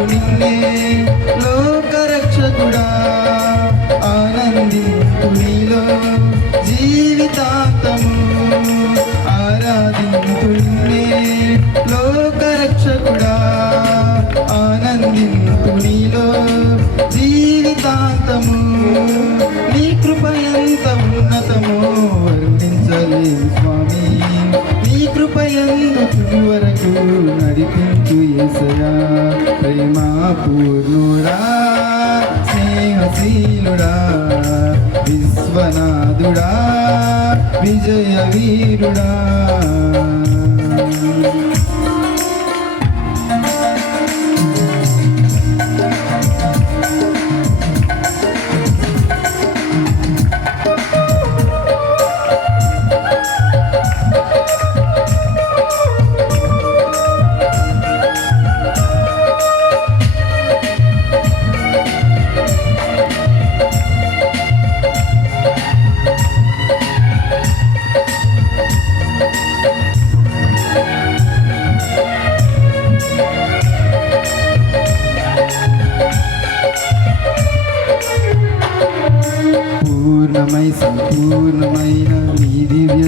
ఆరాధింతు లోకరక్షకుడా ఆనందింతు నీలో జీవితాంతము. లోకరక్షకుడా. వరకు నడిపించు ఏసయా ప్రేమ పూర్ణుడా స్నేహశీలుడా విశ్వనాథుడా విజయ వీరుడా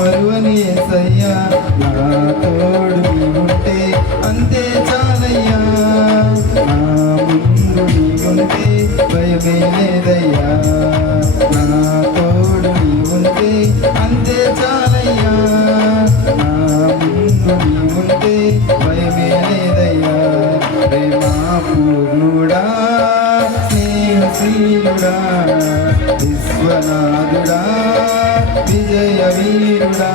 మరువని ఏసయ్యా నా తోడు నీవుంటే అంతే చాలయ్యా. నా ముందు నీవుంటే భయమే లేదయ్యా. నా తోడు నీవుంటే అంతే చాలయ్యా. నా ముందు నీవుంటే భయమే లేదయ్యా. ప్రేమా పూర్ణుడా సీనుడా విశ్వనాథుడా విజయ వీరుడా.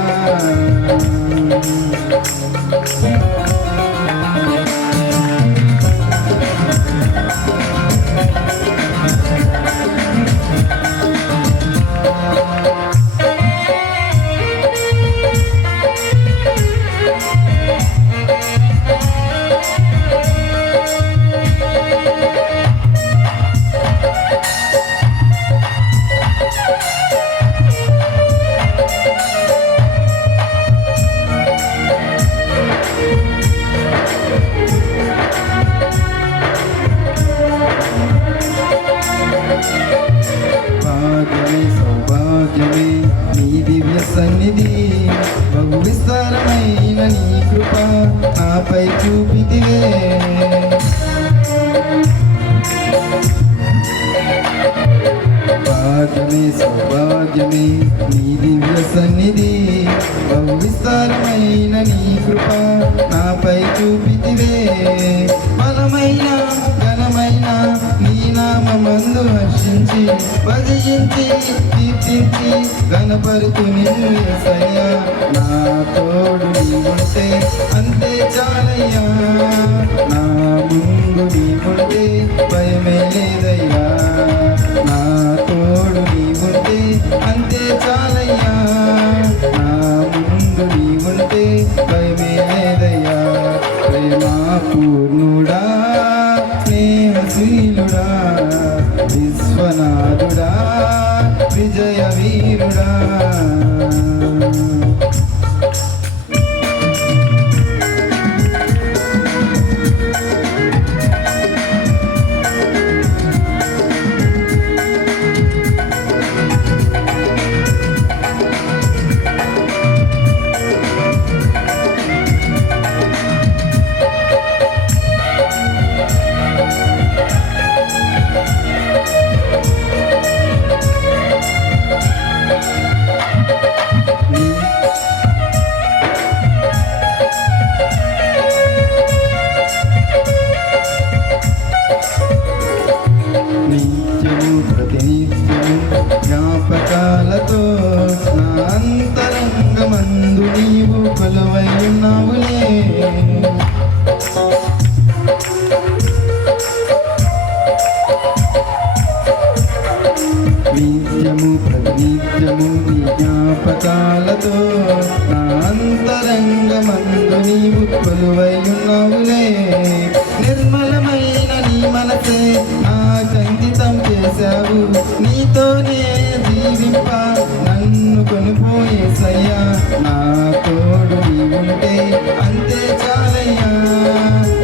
చూపితివే భాగ్యమే సౌభాగ్యమే నీ దివ్య సన్నిధి. విస్తారమైన నీ కృప నాపై చూపితివే. బలమైన ఘనమైన నీ నామందు హర్షించి భజించి కీర్తించి గణపరుతు నిన్ను నా తోడు నీవుంటే అంతే చా నిత్యము ప్రతినిత్యము నీ జ్ఞాపకాలతో. నా అంతరంగమందు నీవు కొలువైయున్నావులే. నిర్మలమైన నీ మనసే నా సంగీతం చేశావు. నీతోనే జీవింప నన్ను కొనిపోయేసయ్యా. నా తోడు నీవుంటే అంతే చాలయ్యా.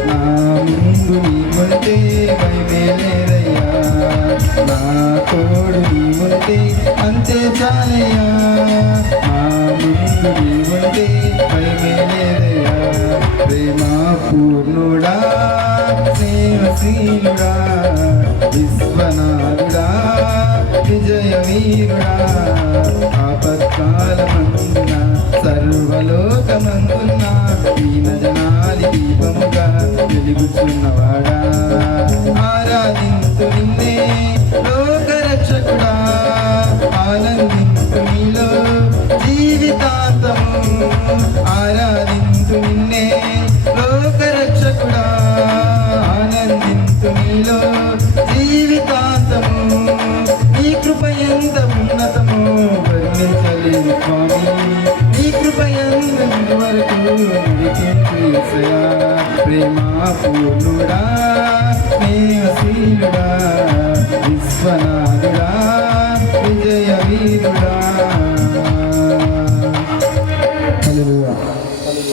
నా ముందు నీవుంటే వైవేలే నీవుంటే అంతే చాలయ్యా నా ముందు నీవుంటే భయమేలేదయ్యా ప్రేమ పూర్ణుడా స్నేహశీలుడా విశ్వనాథుడా విజయ వీరుడా ఆపత్కాల ఆపత్కాలమందున సర్వలోకమందున దీన జనాలి దీపముగా వెలుగుచున్నవాడా ఆరాధించు నిన్నే లోక లోకరక్షకుడా ఆనందింతు నీలో జీవితాంతము ఆరాధింతు నిన్నే లోకరక్షకుడా ఆనందింతు నీలో జీవితాంతము నీ కృప ఎంత ఉన్నతమో వర్ణించలేను స్వామి. నీ కృప ఎంత వరకు నడిపించు పూర్ణుడా స్నేహశీలుడా